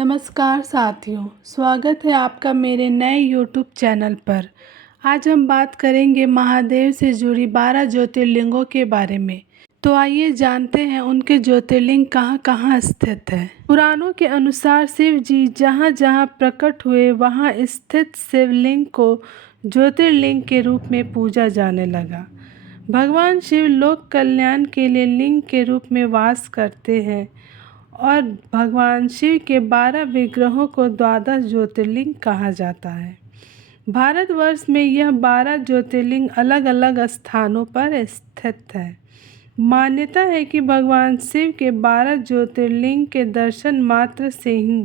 नमस्कार साथियों, स्वागत है आपका मेरे नए यूट्यूब चैनल पर। आज हम बात करेंगे महादेव से जुड़ी 12 ज्योतिर्लिंगों के बारे में। तो आइए जानते हैं उनके ज्योतिर्लिंग कहाँ कहाँ स्थित है। पुराणों के अनुसार शिव जी जहाँ जहाँ प्रकट हुए वहाँ स्थित शिवलिंग को ज्योतिर्लिंग के रूप में पूजा जाने लगा। भगवान शिव लोक कल्याण के लिए लिंग के रूप में वास करते हैं और भगवान शिव के 12 विग्रहों को द्वादश ज्योतिर्लिंग कहा जाता है। भारतवर्ष में यह 12 ज्योतिर्लिंग अलग अलग स्थानों पर स्थित है। मान्यता है कि भगवान शिव के 12 ज्योतिर्लिंग के दर्शन मात्र से ही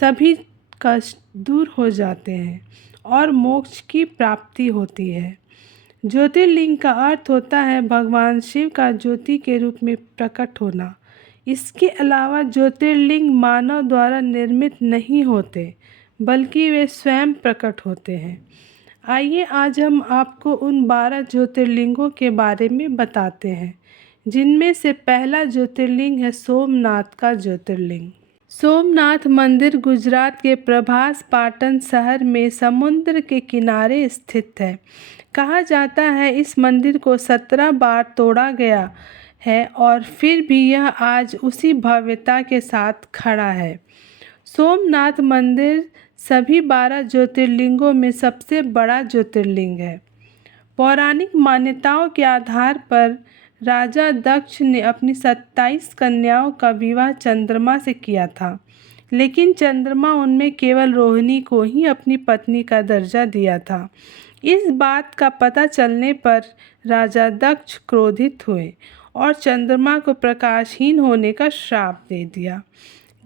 सभी कष्ट दूर हो जाते हैं और मोक्ष की प्राप्ति होती है। ज्योतिर्लिंग का अर्थ होता है भगवान शिव का ज्योति के रूप में प्रकट होना। इसके अलावा ज्योतिर्लिंग मानव द्वारा निर्मित नहीं होते, बल्कि वे स्वयं प्रकट होते हैं। आइए आज हम आपको उन 12 ज्योतिर्लिंगों के बारे में बताते हैं, जिनमें से पहला ज्योतिर्लिंग है सोमनाथ का ज्योतिर्लिंग। सोमनाथ मंदिर गुजरात के प्रभास पाटन शहर में समुद्र के किनारे स्थित है। कहा जाता है इस मंदिर को 17 बार तोड़ा गया है और फिर भी यह आज उसी भव्यता के साथ खड़ा है। सोमनाथ मंदिर सभी 12 ज्योतिर्लिंगों में सबसे बड़ा ज्योतिर्लिंग है। पौराणिक मान्यताओं के आधार पर राजा दक्ष ने अपनी 27 कन्याओं का विवाह चंद्रमा से किया था, लेकिन चंद्रमा उनमें केवल रोहिणी को ही अपनी पत्नी का दर्जा दिया था। इस बात का पता चलने पर राजा दक्ष क्रोधित हुए और चंद्रमा को प्रकाशहीन होने का श्राप दे दिया,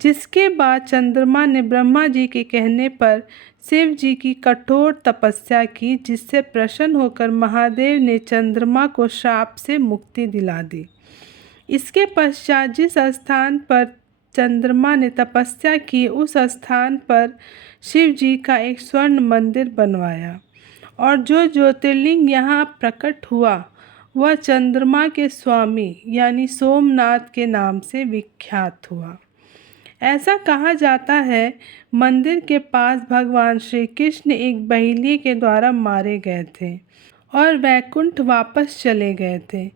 जिसके बाद चंद्रमा ने ब्रह्मा जी के कहने पर शिव जी की कठोर तपस्या की, जिससे प्रसन्न होकर महादेव ने चंद्रमा को श्राप से मुक्ति दिला दी। इसके पश्चात जिस स्थान पर चंद्रमा ने तपस्या की उस स्थान पर शिव जी का एक स्वर्ण मंदिर बनवाया और जो ज्योतिर्लिंग यहाँ प्रकट हुआ वह चंद्रमा के स्वामी यानी सोमनाथ के नाम से विख्यात हुआ। ऐसा कहा जाता है मंदिर के पास भगवान श्री कृष्ण एक बहेलिये के द्वारा मारे गए थे और वैकुंठ वापस चले गए थे।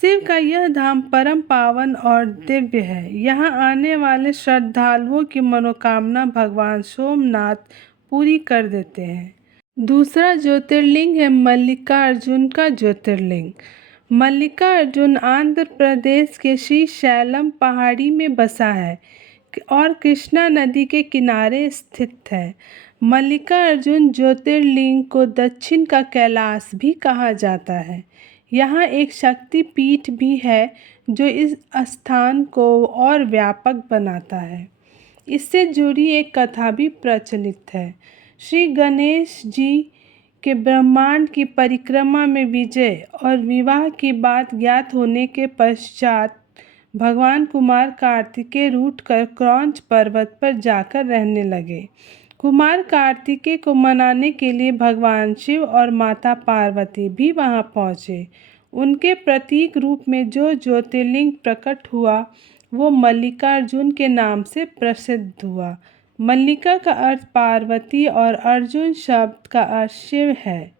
शिव का यह धाम परम पावन और दिव्य है। यहाँ आने वाले श्रद्धालुओं की मनोकामना भगवान सोमनाथ पूरी कर देते हैं। दूसरा ज्योतिर्लिंग है मल्लिकार्जुन का ज्योतिर्लिंग। मल्लिकार्जुन आंध्र प्रदेश के श्रीशैलम पहाड़ी में बसा है और कृष्णा नदी के किनारे स्थित है। मल्लिकार्जुन ज्योतिर्लिंग को दक्षिण का कैलाश भी कहा जाता है। यहाँ एक शक्ति पीठ भी है जो इस स्थान को और व्यापक बनाता है। इससे जुड़ी एक कथा भी प्रचलित है। श्री गणेश जी के ब्रह्मांड की परिक्रमा में विजय और विवाह की बात ज्ञात होने के पश्चात भगवान कुमार कार्तिकेय रूठकर क्रौंच पर्वत पर जाकर रहने लगे। कुमार कार्तिकेय को मनाने के लिए भगवान शिव और माता पार्वती भी वहां पहुंचे। उनके प्रतीक रूप में जो ज्योतिर्लिंग प्रकट हुआ वो मल्लिकार्जुन के नाम से प्रसिद्ध हुआ। मल्लिका का अर्थ पार्वती और अर्जुन शब्द का अर्थ शिव है।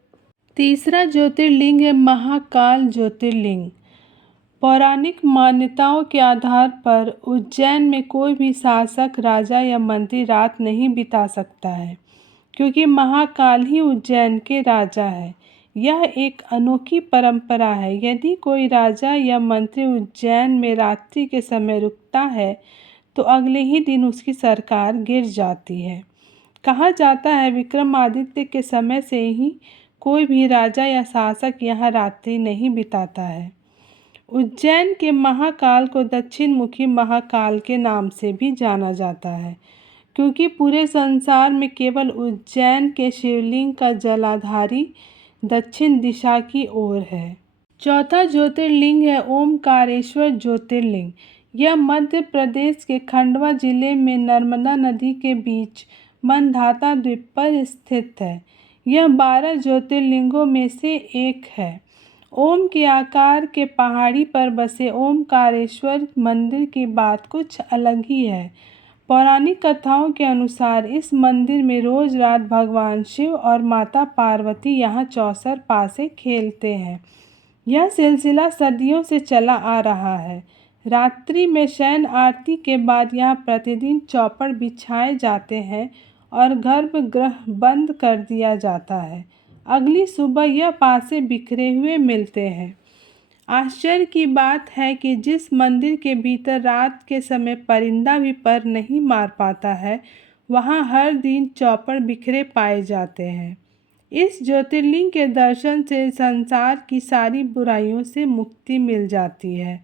तीसरा ज्योतिर्लिंग है महाकाल ज्योतिर्लिंग। पौराणिक मान्यताओं के आधार पर उज्जैन में कोई भी शासक, राजा या मंत्री रात नहीं बिता सकता है, क्योंकि महाकाल ही उज्जैन के राजा है। यह एक अनोखी परंपरा है। यदि कोई राजा या मंत्री उज्जैन में रात्रि के समय रुकता है तो अगले ही दिन उसकी सरकार गिर जाती है। कहा जाता है विक्रमादित्य के समय से ही कोई भी राजा या शासक यहाँ रात्रि नहीं बिताता है। उज्जैन के महाकाल को दक्षिण मुखी महाकाल के नाम से भी जाना जाता है, क्योंकि पूरे संसार में केवल उज्जैन के शिवलिंग का जलाधारी दक्षिण दिशा की ओर है। चौथा ज्योतिर्लिंग है ओमकारेश्वर ज्योतिर्लिंग। यह मध्य प्रदेश के खंडवा जिले में नर्मदा नदी के बीच मनधाता द्वीप पर स्थित है। यह 12 ज्योतिर्लिंगों में से एक है। ओम के आकार के पहाड़ी पर बसे ओमकारेश्वर मंदिर की बात कुछ अलग ही है। पौराणिक कथाओं के अनुसार इस मंदिर में रोज रात भगवान शिव और माता पार्वती यहाँ चौसर पासे खेलते हैं। यह सिलसिला सदियों से चला आ रहा है। रात्रि में शयन आरती के बाद यहाँ प्रतिदिन चौपड़ बिछाए जाते हैं और गर्भगृह बंद कर दिया जाता है। अगली सुबह यह पासे बिखरे हुए मिलते हैं। आश्चर्य की बात है कि जिस मंदिर के भीतर रात के समय परिंदा भी पर नहीं मार पाता है, वहाँ हर दिन चौपड़ बिखरे पाए जाते हैं। इस ज्योतिर्लिंग के दर्शन से संसार की सारी बुराइयों से मुक्ति मिल जाती है।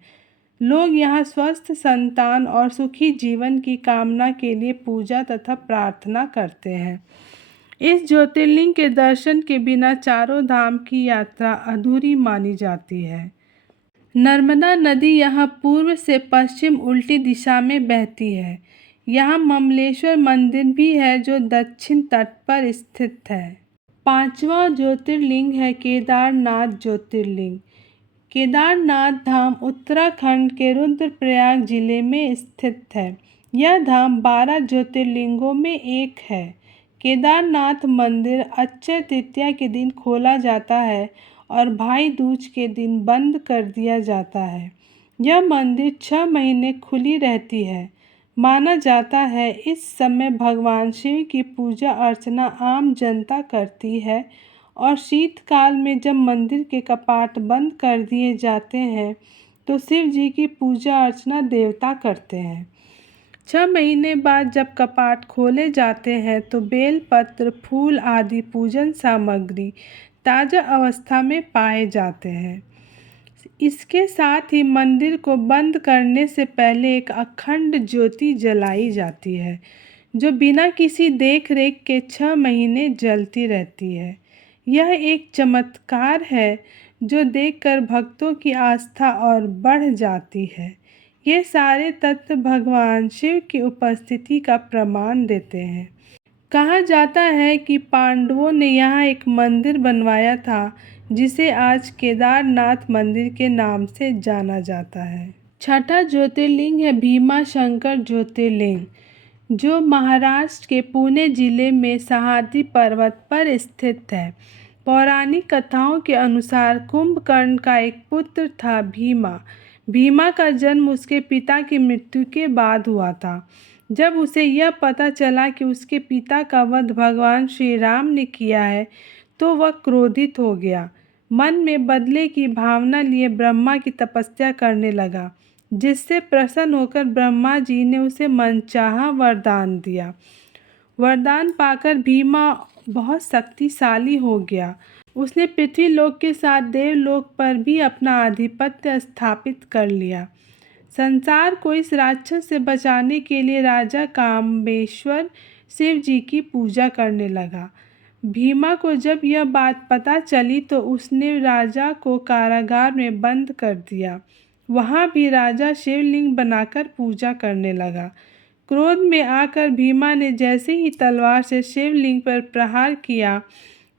लोग यहाँ स्वस्थ संतान और सुखी जीवन की कामना के लिए पूजा तथा प्रार्थना करते हैं। इस ज्योतिर्लिंग के दर्शन के बिना चारों धाम की यात्रा अधूरी मानी जाती है। नर्मदा नदी यहाँ पूर्व से पश्चिम उल्टी दिशा में बहती है। यहाँ ममलेश्वर मंदिर भी है जो दक्षिण तट पर स्थित है। पांचवा ज्योतिर्लिंग है केदारनाथ ज्योतिर्लिंग। केदारनाथ धाम उत्तराखंड के रुद्रप्रयाग जिले में स्थित है। यह धाम 12 ज्योतिर्लिंगों में एक है। केदारनाथ मंदिर अक्षय तृतीया के दिन खोला जाता है और भाई दूज के दिन बंद कर दिया जाता है। यह मंदिर 6 महीने खुली रहती है। माना जाता है इस समय भगवान शिव की पूजा अर्चना आम जनता करती है और शीतकाल में जब मंदिर के कपाट बंद कर दिए जाते हैं तो शिव जी की पूजा अर्चना देवता करते हैं। 6 महीने बाद जब कपाट खोले जाते हैं तो बेलपत्र, फूल आदि पूजन सामग्री ताज़ा अवस्था में पाए जाते हैं। इसके साथ ही मंदिर को बंद करने से पहले एक अखंड ज्योति जलाई जाती है जो बिना किसी देख रेख के 6 महीने जलती रहती है। यह एक चमत्कार है जो देखकर भक्तों की आस्था और बढ़ जाती है। ये सारे तत्व भगवान शिव की उपस्थिति का प्रमाण देते हैं। कहा जाता है कि पांडवों ने यहाँ एक मंदिर बनवाया था जिसे आज केदारनाथ मंदिर के नाम से जाना जाता है। छठा ज्योतिर्लिंग है भीमाशंकर ज्योतिर्लिंग जो महाराष्ट्र के पुणे जिले में सह्याद्री पर्वत पर स्थित है। पौराणिक कथाओं के अनुसार कुंभकर्ण का एक पुत्र था भीमा। भीमा का जन्म उसके पिता की मृत्यु के बाद हुआ था। जब उसे यह पता चला कि उसके पिता का वध भगवान श्री राम ने किया है तो वह क्रोधित हो गया। मन में बदले की भावना लिए ब्रह्मा की तपस्या करने लगा, जिससे प्रसन्न होकर ब्रह्मा जी ने उसे मनचाहा वरदान दिया। वरदान पाकर भीमा बहुत शक्तिशाली हो गया। उसने पृथ्वीलोक के साथ देवलोक पर भी अपना आधिपत्य स्थापित कर लिया। संसार को इस राक्षस से बचाने के लिए राजा कामेश्वर शिव जी की पूजा करने लगा। भीमा को जब यह बात पता चली तो उसने राजा को कारागार में बंद कर दिया। वहाँ भी राजा शिवलिंग बनाकर पूजा करने लगा। क्रोध में आकर भीमा ने जैसे ही तलवार से शिवलिंग पर प्रहार किया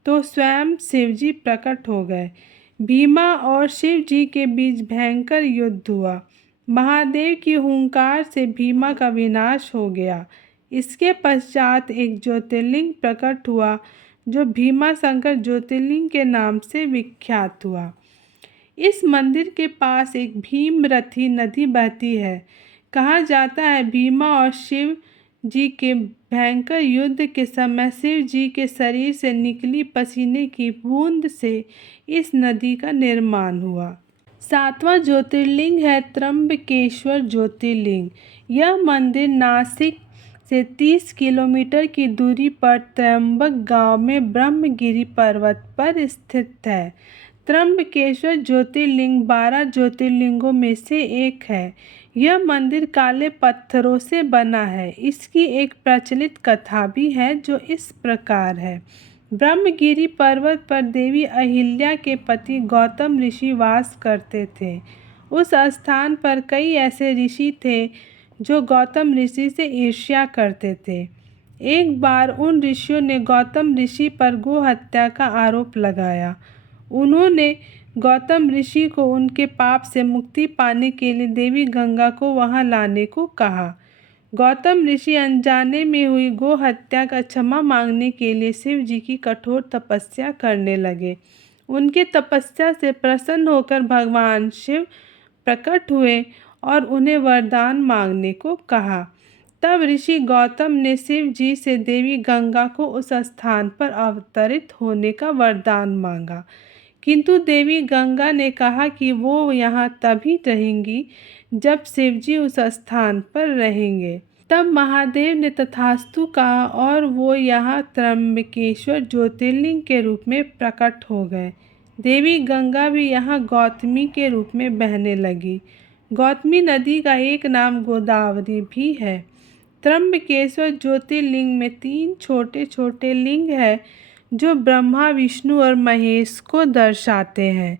तो स्वयं शिवजी प्रकट हो गए। भीमा और शिव जी के बीच भयंकर युद्ध हुआ। महादेव की हुंकार से भीमा का विनाश हो गया। इसके पश्चात एक ज्योतिर्लिंग प्रकट हुआ जो भीमाशंकर ज्योतिर्लिंग के नाम से विख्यात हुआ। इस मंदिर के पास एक भीमरथी नदी बहती है। कहा जाता है भीमा और शिव जी के भयंकर युद्ध के समय शिव जी के शरीर से निकली पसीने की बूंद से इस नदी का निर्माण हुआ। 7वां ज्योतिर्लिंग है त्र्यंबकेश्वर ज्योतिर्लिंग। यह मंदिर नासिक से 30 किलोमीटर की दूरी पर त्र्यंबक गांव में ब्रह्मगिरी पर्वत पर स्थित है। त्र्यंबकेश्वर ज्योतिर्लिंग 12 ज्योतिर्लिंगों में से एक है। यह मंदिर काले पत्थरों से बना है। इसकी एक प्रचलित कथा भी है जो इस प्रकार है। ब्रह्मगिरी पर्वत पर देवी अहिल्या के पति गौतम ऋषि वास करते थे। उस स्थान पर कई ऐसे ऋषि थे जो गौतम ऋषि से ईर्ष्या करते थे। एक बार उन ऋषियों ने गौतम ऋषि पर गो हत्या का आरोप लगाया। उन्होंने गौतम ऋषि को उनके पाप से मुक्ति पाने के लिए देवी गंगा को वहां लाने को कहा। गौतम ऋषि अनजाने में हुई गो हत्या का क्षमा मांगने के लिए शिव जी की कठोर तपस्या करने लगे। उनकी तपस्या से प्रसन्न होकर भगवान शिव प्रकट हुए और उन्हें वरदान मांगने को कहा। तब ऋषि गौतम ने शिव जी से देवी गंगा को उस स्थान पर अवतरित होने का वरदान मांगा, किंतु देवी गंगा ने कहा कि वो यहाँ तभी रहेंगी जब शिवजी उस स्थान पर रहेंगे। तब महादेव ने तथास्तु कहा और वो यहाँ त्र्यंबकेश्वर ज्योतिर्लिंग के रूप में प्रकट हो गए। देवी गंगा भी यहाँ गौतमी के रूप में बहने लगी। गौतमी नदी का एक नाम गोदावरी भी है। त्र्यंबकेश्वर ज्योतिर्लिंग में 3 छोटे छोटे लिंग हैं जो ब्रह्मा, विष्णु और महेश को दर्शाते हैं,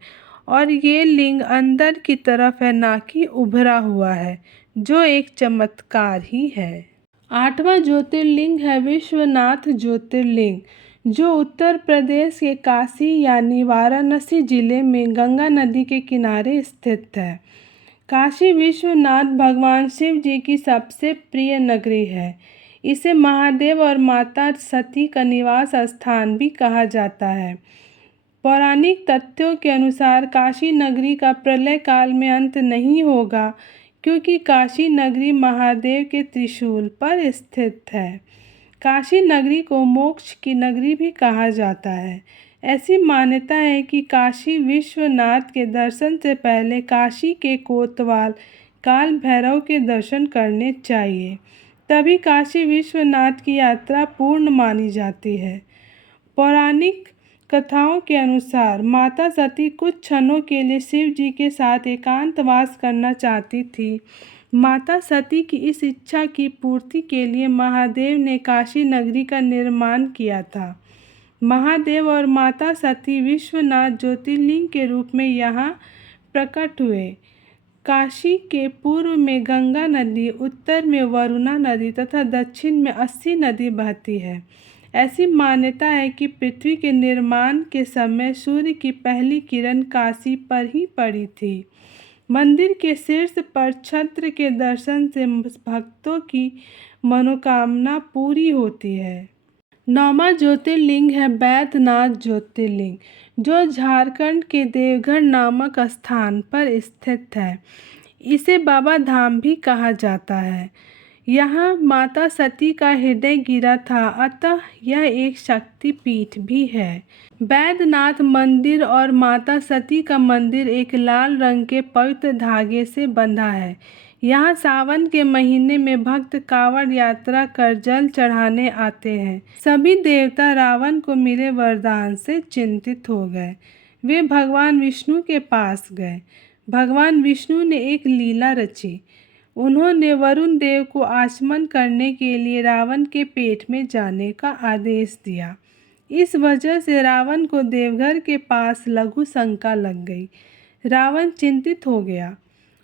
और ये लिंग अंदर की तरफ है, ना कि उभरा हुआ है, जो एक चमत्कार ही है। 8वां ज्योतिर्लिंग है विश्वनाथ ज्योतिर्लिंग, जो उत्तर प्रदेश के काशी यानी वाराणसी जिले में गंगा नदी के किनारे स्थित है। काशी विश्वनाथ भगवान शिव जी की सबसे प्रिय नगरी है। इसे महादेव और माता सती का निवास स्थान भी कहा जाता है। पौराणिक तथ्यों के अनुसार काशी नगरी का प्रलय काल में अंत नहीं होगा, क्योंकि काशी नगरी महादेव के त्रिशूल पर स्थित है। काशी नगरी को मोक्ष की नगरी भी कहा जाता है। ऐसी मान्यता है कि काशी विश्वनाथ के दर्शन से पहले काशी के कोतवाल काल भैरव के दर्शन करने चाहिए, तभी काशी विश्वनाथ की यात्रा पूर्ण मानी जाती है। पौराणिक कथाओं के अनुसार माता सती कुछ क्षणों के लिए शिव जी के साथ एकांतवास करना चाहती थी। माता सती की इस इच्छा की पूर्ति के लिए महादेव ने काशी नगरी का निर्माण किया था। महादेव और माता सती विश्वनाथ ज्योतिर्लिंग के रूप में यहाँ प्रकट हुए। काशी के पूर्व में गंगा नदी, उत्तर में वरुणा नदी तथा दक्षिण में अस्सी नदी बहती है। ऐसी मान्यता है कि पृथ्वी के निर्माण के समय सूर्य की पहली किरण काशी पर ही पड़ी थी। मंदिर के शीर्ष पर छत्र के दर्शन से भक्तों की मनोकामना पूरी होती है। 9वां ज्योतिर्लिंग है बैद्यनाथ ज्योतिर्लिंग, जो झारखंड के देवघर नामक स्थान पर स्थित है। इसे बाबा धाम भी कहा जाता है। यहाँ माता सती का हृदय गिरा था, अतः यह एक शक्ति पीठ भी है। बैद्यनाथ मंदिर और माता सती का मंदिर एक लाल रंग के पवित्र धागे से बंधा है। यहाँ सावन के महीने में भक्त कांवड़ यात्रा कर जल चढ़ाने आते हैं। सभी देवता रावण को मिले वरदान से चिंतित हो गए। वे भगवान विष्णु के पास गए। भगवान विष्णु ने एक लीला रची। उन्होंने वरुण देव को आचमन करने के लिए रावण के पेट में जाने का आदेश दिया। इस वजह से रावण को देवघर के पास लघु शंका लग गई। रावण चिंतित हो गया।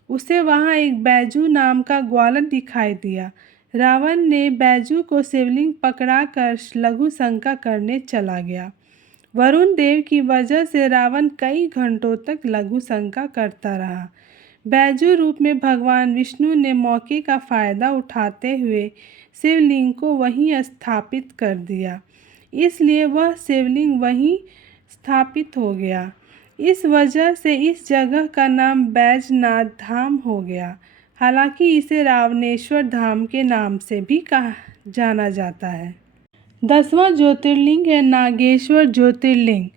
उसे वहाँ एक बैजू नाम का ग्वालर दिखाई दिया। रावण ने बैजू को शिवलिंग पकड़ाकर लघु शंका करने चला गया। वरुण देव की वजह से रावण कई घंटों तक लघु शंका करता रहा। बैजू रूप में भगवान विष्णु ने मौके का फायदा उठाते हुए शिवलिंग को वहीं स्थापित कर दिया, इसलिए वह शिवलिंग वहीं स्थापित हो गया। इस वजह से इस जगह का नाम बैजनाथ धाम हो गया। हालांकि इसे रावणेश्वर धाम के नाम से भी कहा जाना जाता है। 10वां ज्योतिर्लिंग है नागेश्वर ज्योतिर्लिंग।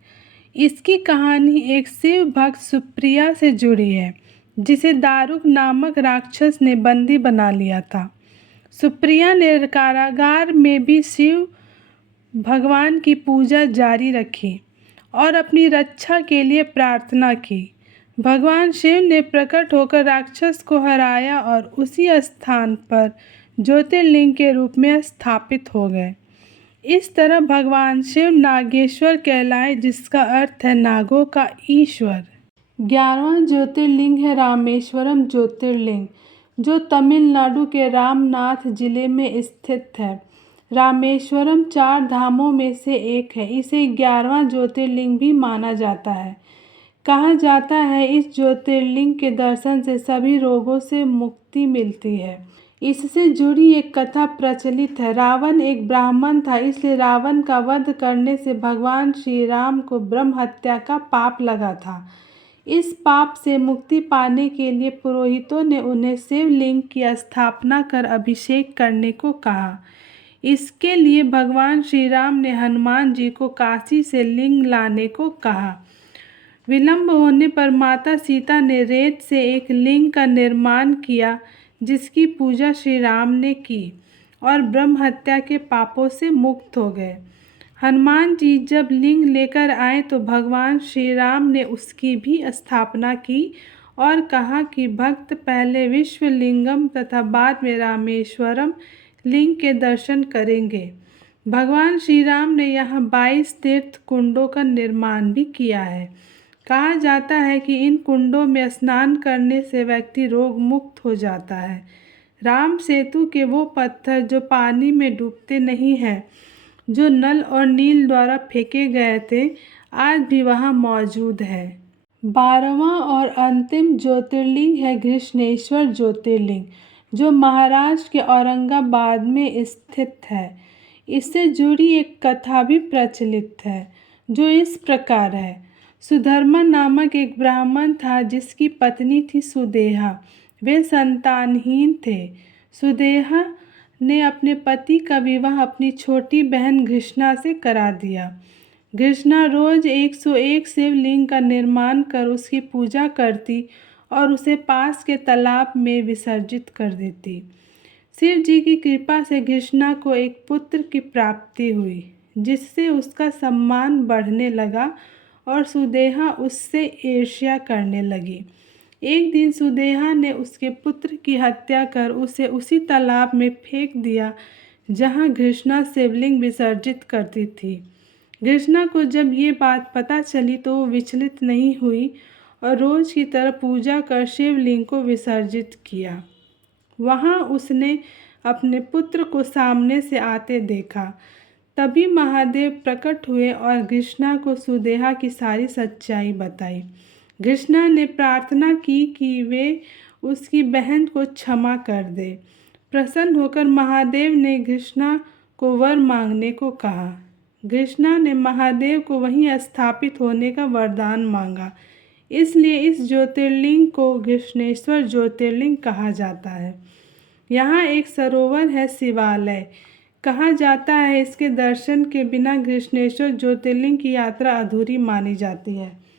इसकी कहानी एक शिव भक्त सुप्रिया से जुड़ी है, जिसे दारुक नामक राक्षस ने बंदी बना लिया था। सुप्रिया ने कारागार में भी शिव भगवान की पूजा जारी रखी और अपनी रक्षा के लिए प्रार्थना की। भगवान शिव ने प्रकट होकर राक्षस को हराया और उसी स्थान पर ज्योतिर्लिंग के रूप में स्थापित हो गए। इस तरह भगवान शिव नागेश्वर कहलाए, जिसका अर्थ है नागों का ईश्वर। 11वां ज्योतिर्लिंग है रामेश्वरम ज्योतिर्लिंग, जो तमिलनाडु के रामनाथ जिले में स्थित है। रामेश्वरम 4 धामों में से एक है। इसे 11वां ज्योतिर्लिंग भी माना जाता है। कहा जाता है इस ज्योतिर्लिंग के दर्शन से सभी रोगों से मुक्ति मिलती है। इससे जुड़ी एक कथा प्रचलित है। रावण एक ब्राह्मण था, इसलिए रावण का वध करने से भगवान श्री राम को ब्रह्म हत्या का पाप लगा था। इस पाप से मुक्ति पाने के लिए पुरोहितों ने उन्हें शिवलिंग की स्थापना कर अभिषेक करने को कहा। इसके लिए भगवान श्री राम ने हनुमान जी को काशी से लिंग लाने को कहा। विलंब होने पर माता सीता ने रेत से एक लिंग का निर्माण किया, जिसकी पूजा श्री राम ने की और ब्रह्म हत्या के पापों से मुक्त हो गए। हनुमान जी जब लिंग लेकर आए तो भगवान श्री राम ने उसकी भी स्थापना की और कहा कि भक्त पहले विश्वलिंगम तथा बाद में रामेश्वरम लिंग के दर्शन करेंगे। भगवान श्री राम ने यहाँ 22 तीर्थ कुंडों का निर्माण भी किया है। कहा जाता है कि इन कुंडों में स्नान करने से व्यक्ति रोग मुक्त हो जाता है। राम सेतु के वो पत्थर जो पानी में डूबते नहीं हैं, जो नल और नील द्वारा फेंके गए थे, आज भी वहाँ मौजूद है। 12वां और अंतिम ज्योतिर्लिंग है घृष्णेश्वर ज्योतिर्लिंग, जो महाराष्ट्र के औरंगाबाद में स्थित है। इससे जुड़ी एक कथा भी प्रचलित है, जो इस प्रकार है। सुधर्मा नामक एक ब्राह्मण था, जिसकी पत्नी थी सुदेहा। वे संतानहीन थे। सुदेहा ने अपने पति का विवाह अपनी छोटी बहन घृष्णा से करा दिया। घृष्णा रोज 101 शिवलिंग का निर्माण कर उसकी पूजा करती और उसे पास के तालाब में विसर्जित कर देती। शिव जी की कृपा से घृष्णा को एक पुत्र की प्राप्ति हुई, जिससे उसका सम्मान बढ़ने लगा और सुदेहा उससे ईर्ष्या करने लगी। एक दिन सुदेहा ने उसके पुत्र की हत्या कर उसे उसी तालाब में फेंक दिया जहाँ घृष्णा शिवलिंग विसर्जित करती थी। घृष्णा को जब ये बात पता चली तो वो विचलित नहीं हुई और रोज की तरह पूजा कर शिवलिंग को विसर्जित किया। वहाँ उसने अपने पुत्र को सामने से आते देखा। तभी महादेव प्रकट हुए और घृष्णा को सुदेहा की सारी सच्चाई बताई। घृष्णा ने प्रार्थना की कि वे उसकी बहन को क्षमा कर दे। प्रसन्न होकर महादेव ने घृष्णा को वर मांगने को कहा। घृष्णा ने महादेव को वहीं स्थापित होने का वरदान मांगा। इसलिए इस ज्योतिर्लिंग को घृष्णेश्वर ज्योतिर्लिंग कहा जाता है। यहाँ एक सरोवर है, शिवालय। कहा जाता है इसके दर्शन के बिना घृष्णेश्वर ज्योतिर्लिंग की यात्रा अधूरी मानी जाती है।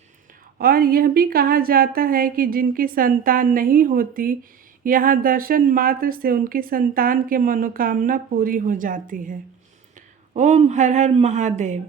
और यह भी कहा जाता है कि जिनकी संतान नहीं होती, यहाँ दर्शन मात्र से उनकी संतान की मनोकामना पूरी हो जाती है। ओम हर हर महादेव।